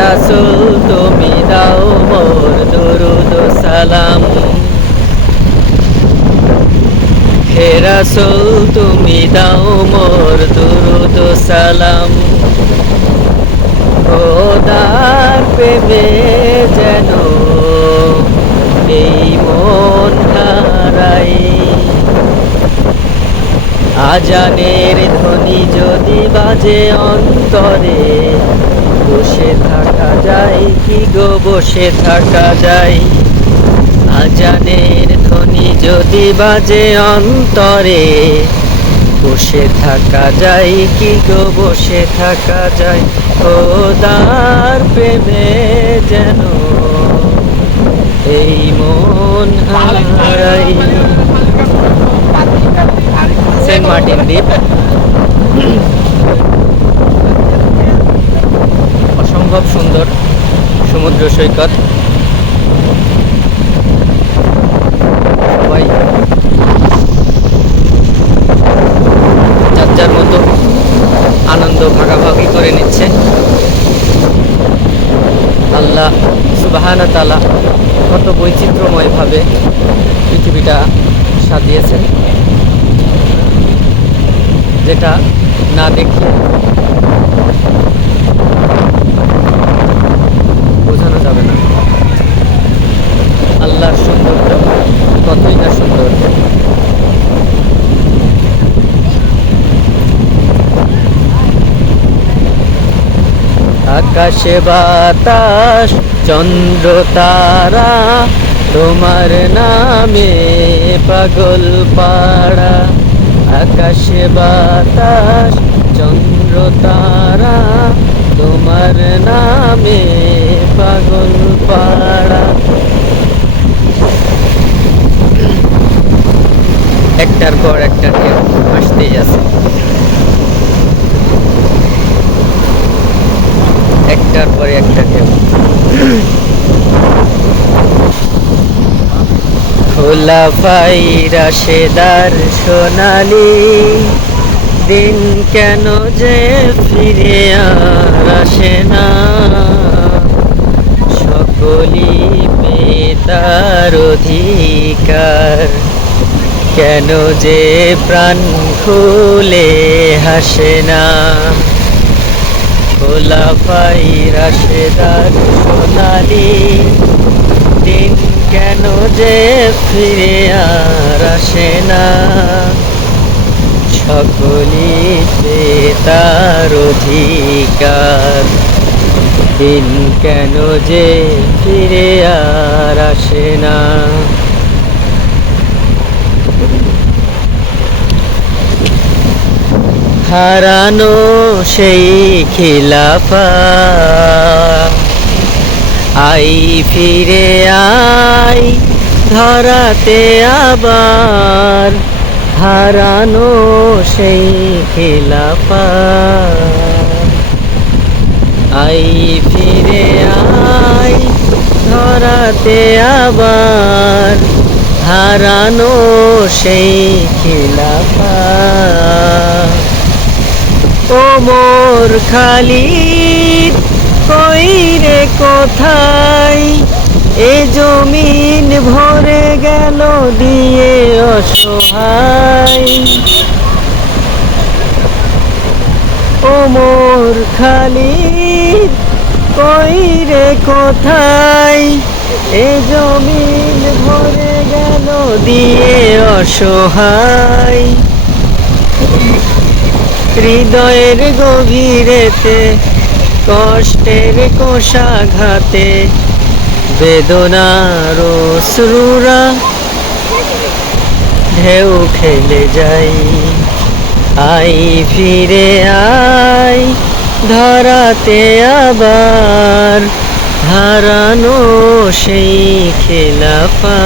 রাসুল, তুমি দাও মোর দুরুদ সালাম। হে রাসুল, তুমি দাও মোর দুরুদ সালাম। খোদার প্রেমে যেন এই মন হারাই। আজানের ধ্বনি যদি বাজে অন্তরে বসে থাকা যায় কি গো বসে থাকা যায় আজানের ধ্বনি যদি বাজে অন্তরে বসে থাকা যায় কি গো বসে থাকা যায় খোদার প্রেমে যেন এই মন হারাই সেন্ট মার্টিন দ্বীপ সমুদ্র সৈকত সবাই যার যার মতো আনন্দ ভাগাভাগি করে নিচ্ছে। আল্লাহ সুবাহানা তালা কত বৈচিত্র্যময়ভাবে পৃথিবীটা সাজিয়েছেন। যেটা না দেখলে আকাশে বাতাস, চন্দ্র তারা, তোমার নামে পাগল পাড়া। আকাশে বাতাস, চন্দ্র তারা, তোমার নামে পাগল পাড়া। একটার পর একটা আসতেই আছে। একটার পরে একটা ঢেউ। খোলা পাইরা সেদার সোনালি, দিন কেন যে ফিরে আর আসে না? সকলি পেতার অধিকার, কেন যে প্রাণ খুলে হাসে না? খোলা পাইরা সেদার সোনালি। দিন কেন যে ফিরে আর আসে না। সকলিতে তার অধিকার। দিন কেন যে ফিরে আর আসে না। হারানো সেই খিলাফা। আই ফিরে আই ধরাতে আবার হারানো সেই খিলাফা। আই ফিরে আই ধরাতে আবার হারানো সেই খিলাফা। ও মোর খালিদ, কই রে কোথায়? এ জমিন ভরে গেল দিয়ে অসহায়। ও মোর খালিদ, কই রে কোথায়? এ জমিন ভরে গেল দিয়ে অসহায়। হৃদয়ের গভীরেতে, কষ্টের কোষাঘাতে, বেদনার শ্রুরা ঢেউ খেলে যাই। আই ফিরে আই, ধরাতে আবার হারানো সেই খেলাফা।